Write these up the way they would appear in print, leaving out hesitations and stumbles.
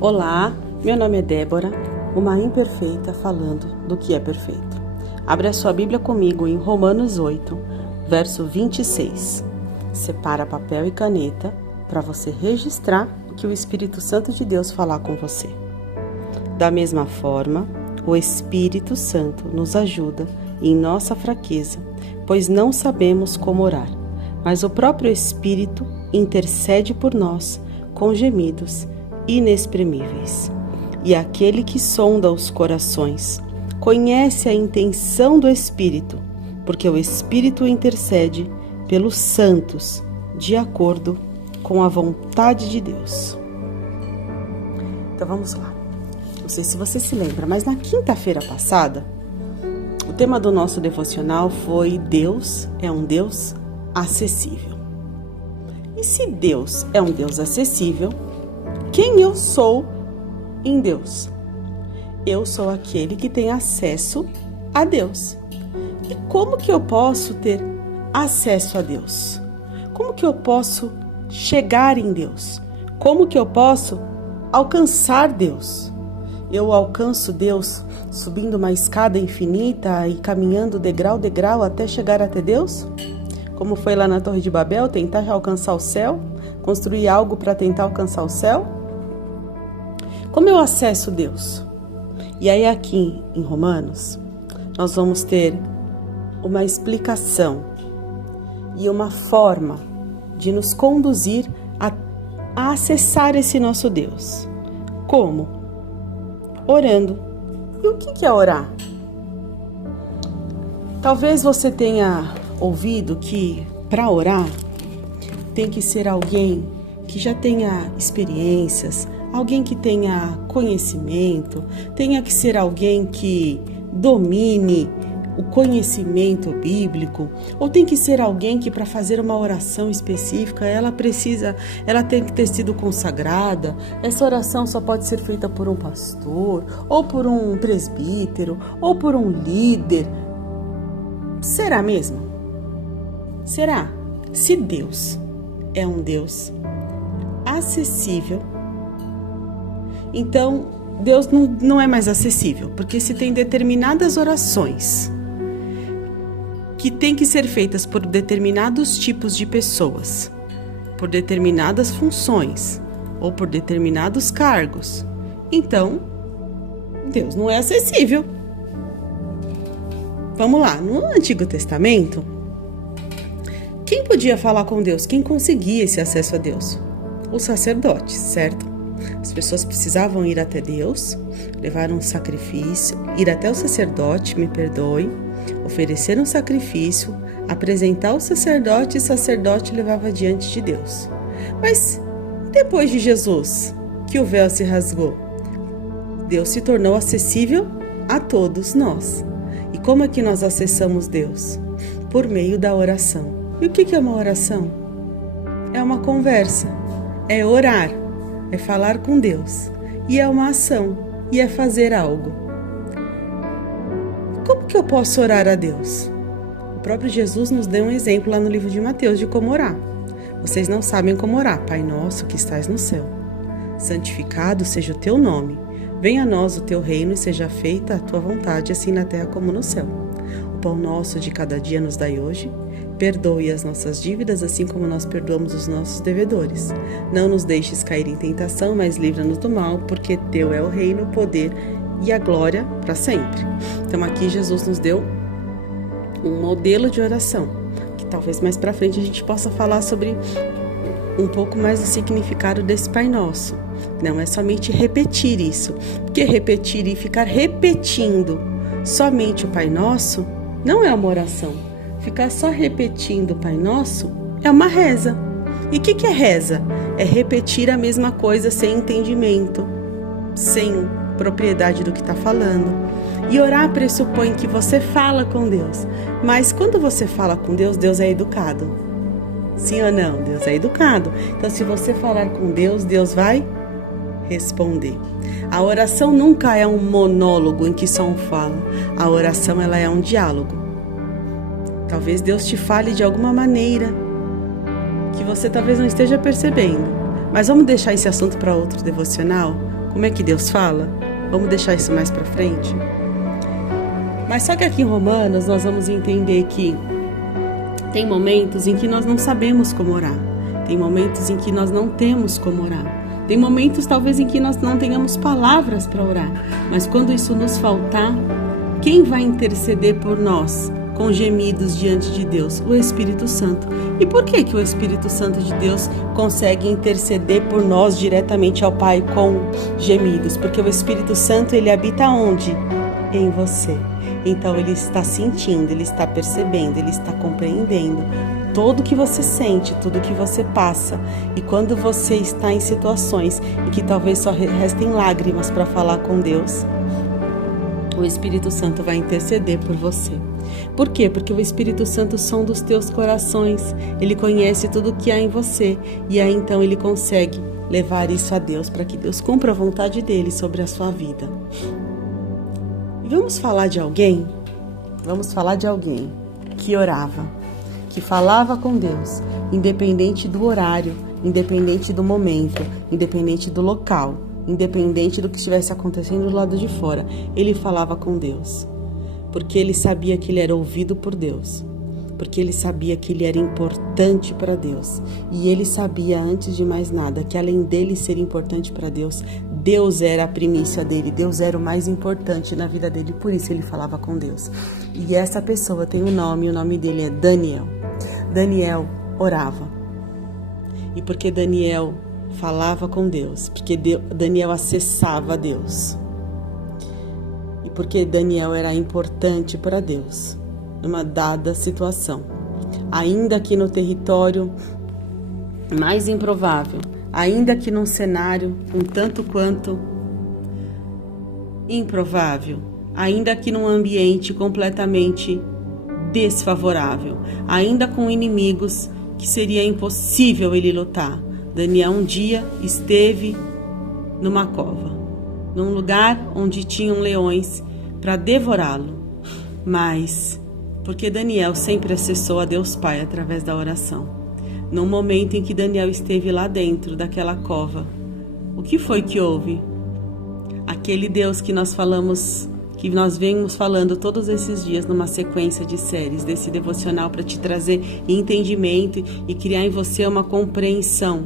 Olá, meu nome é Débora, uma imperfeita falando do que é perfeito. Abre a sua Bíblia comigo em Romanos 8, verso 26. Separa papel e caneta para você registrar o que o Espírito Santo de Deus falar com você. Da mesma forma, o Espírito Santo nos ajuda em nossa fraqueza, pois não sabemos como orar, mas o próprio Espírito intercede por nós com gemidos inexprimíveis. E aquele que sonda os corações conhece a intenção do Espírito, porque o Espírito intercede pelos santos de acordo com a vontade de Deus. Então vamos lá. Não sei se você se lembra, mas na quinta-feira passada, o tema do nosso devocional foi Deus é um Deus acessível. E se Deus é um Deus acessível, quem eu sou em Deus? Eu sou aquele que tem acesso a Deus. E como que eu posso ter acesso a Deus? Como que eu posso chegar em Deus? Como que eu posso alcançar Deus? Eu alcanço Deus subindo uma escada infinita e caminhando degrau a degrau até chegar até Deus? Como foi lá na Torre de Babel, tentar alcançar o céu? Construir algo para tentar alcançar o céu? Como eu acesso Deus? E aí aqui em Romanos, nós vamos ter uma explicação e uma forma de nos conduzir a acessar esse nosso Deus. Como? Orando. E o que é orar? Talvez você tenha ouvido que para orar tem que ser alguém que já tenha experiências, alguém que tenha conhecimento, tenha que ser alguém que domine o conhecimento bíblico, ou tem que ser alguém que para fazer uma oração específica, ela tem que ter sido consagrada, essa oração só pode ser feita por um pastor, ou por um presbítero, ou por um líder. Será mesmo? Será? Se Deus é um Deus acessível, então Deus não é mais acessível, porque se tem determinadas orações que têm que ser feitas por determinados tipos de pessoas, por determinadas funções ou por determinados cargos, então Deus não é acessível. Vamos lá, no Antigo Testamento, quem podia falar com Deus? Quem conseguia esse acesso a Deus? Os sacerdotes, certo? As pessoas precisavam ir até Deus, levar um sacrifício, ir até o sacerdote, me perdoe, oferecer um sacrifício, apresentar o sacerdote e o sacerdote levava diante de Deus. Mas depois de Jesus, que o véu se rasgou, Deus se tornou acessível a todos nós. E como é que nós acessamos Deus? Por meio da oração. E o que é uma oração? É uma conversa, é orar, é falar com Deus, e é uma ação, e é fazer algo. Como que eu posso orar a Deus? O próprio Jesus nos deu um exemplo lá no livro de Mateus de como orar. Vocês não sabem como orar. Pai nosso que estás no céu, santificado seja o teu nome. Venha a nós o teu reino e seja feita a tua vontade, assim na terra como no céu. O pão nosso de cada dia nos dai hoje. Perdoe as nossas dívidas, assim como nós perdoamos os nossos devedores. Não nos deixes cair em tentação, mas livra-nos do mal, porque teu é o reino, o poder e a glória para sempre. Então aqui Jesus nos deu um modelo de oração, que talvez mais para frente a gente possa falar sobre um pouco mais do significado desse Pai Nosso. Não é somente repetir isso, porque repetir e ficar repetindo somente o Pai Nosso não é uma oração. Ficar só repetindo o Pai Nosso é uma reza. E o que é reza? É repetir a mesma coisa sem entendimento, sem propriedade do que está falando. E orar pressupõe que você fala com Deus. Mas quando você fala com Deus, Deus é educado. Sim ou não? Deus é educado. Então, se você falar com Deus, Deus vai responder. A oração nunca é um monólogo em que só um fala. A oração ela é um diálogo. Talvez Deus te fale de alguma maneira que você talvez não esteja percebendo. Mas vamos deixar esse assunto para outro devocional? como é que Deus fala? Vamos deixar isso mais para frente? Mas só que aqui em Romanos nós vamos entender que tem momentos em que nós não sabemos como orar. Tem momentos em que nós não temos como orar. Tem momentos talvez em que nós não tenhamos palavras para orar. Mas quando isso nos faltar, quem vai interceder por nós com gemidos diante de Deus? O Espírito Santo. E por que o Espírito Santo de Deus consegue interceder por nós diretamente ao Pai com gemidos? Porque o Espírito Santo, ele habita onde? Em você. Então ele está sentindo, ele está percebendo, ele está compreendendo tudo que você sente, tudo que você passa. E quando você está em situações em que talvez só restem lágrimas para falar com Deus, o Espírito Santo vai interceder por você. Por quê? Porque o Espírito Santo sonda os teus corações. Ele conhece tudo que há em você. E aí então ele consegue levar isso a Deus para que Deus cumpra a vontade dele sobre a sua vida. E vamos falar de alguém? Vamos falar de alguém que orava, que falava com Deus, independente do horário, independente do momento, independente do local, independente do que estivesse acontecendo do lado de fora. Ele falava com Deus, porque ele sabia que ele era ouvido por Deus, porque ele sabia que ele era importante para Deus. E ele sabia, antes de mais nada, que além dele ser importante para Deus, Deus era a primícia dele, Deus era o mais importante na vida dele, por isso ele falava com Deus. E essa pessoa tem um nome, e o nome dele é Daniel. Daniel orava. E porque Daniel falava com Deus, porque Daniel acessava Deus, e porque Daniel era importante para Deus numa dada situação, ainda que no território mais improvável, ainda que num cenário um tanto quanto improvável, ainda que num ambiente completamente desfavorável, ainda com inimigos que seria impossível ele lutar, Daniel um dia esteve numa cova, num lugar onde tinham leões para devorá-lo, mas porque Daniel sempre acessou a Deus Pai através da oração. No momento em que Daniel esteve lá dentro daquela cova, o que foi que houve? Aquele Deus que nós falamos, que nós vemos falando todos esses dias numa sequência de séries desse devocional para te trazer entendimento e criar em você uma compreensão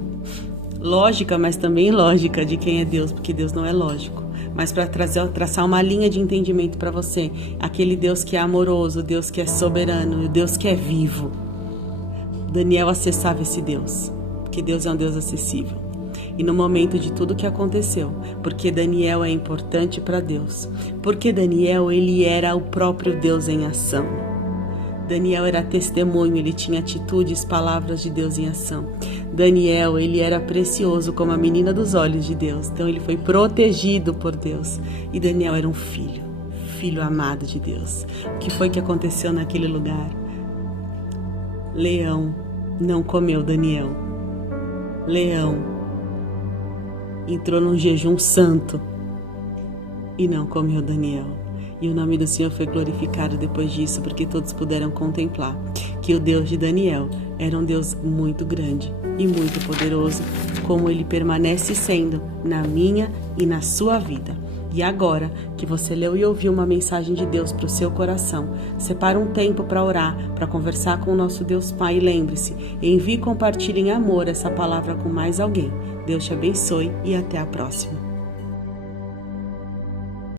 lógica, mas também ilógica de quem é Deus, porque Deus não é lógico, mas para traçar uma linha de entendimento para você. Aquele Deus que é amoroso, Deus que é soberano, Deus que é vivo. Daniel acessava esse Deus, porque Deus é um Deus acessível. E no momento de tudo que aconteceu, porque Daniel é importante para Deus, porque Daniel, ele era o próprio Deus em ação. Daniel era testemunho, ele tinha atitudes, palavras de Deus em ação. Daniel, ele era precioso como a menina dos olhos de Deus, então ele foi protegido por Deus. E Daniel era um filho amado de Deus. O que foi que aconteceu naquele lugar? Leão não comeu Daniel. Leão entrou num jejum santo e não comeu Daniel. E o nome do Senhor foi glorificado depois disso, porque todos puderam contemplar que o Deus de Daniel era um Deus muito grande e muito poderoso, como ele permanece sendo na minha e na sua vida. E agora que você leu e ouviu uma mensagem de Deus para o seu coração, separa um tempo para orar, para conversar com o nosso Deus Pai. E lembre-se, envie e compartilhe em amor essa palavra com mais alguém. Deus te abençoe e até a próxima.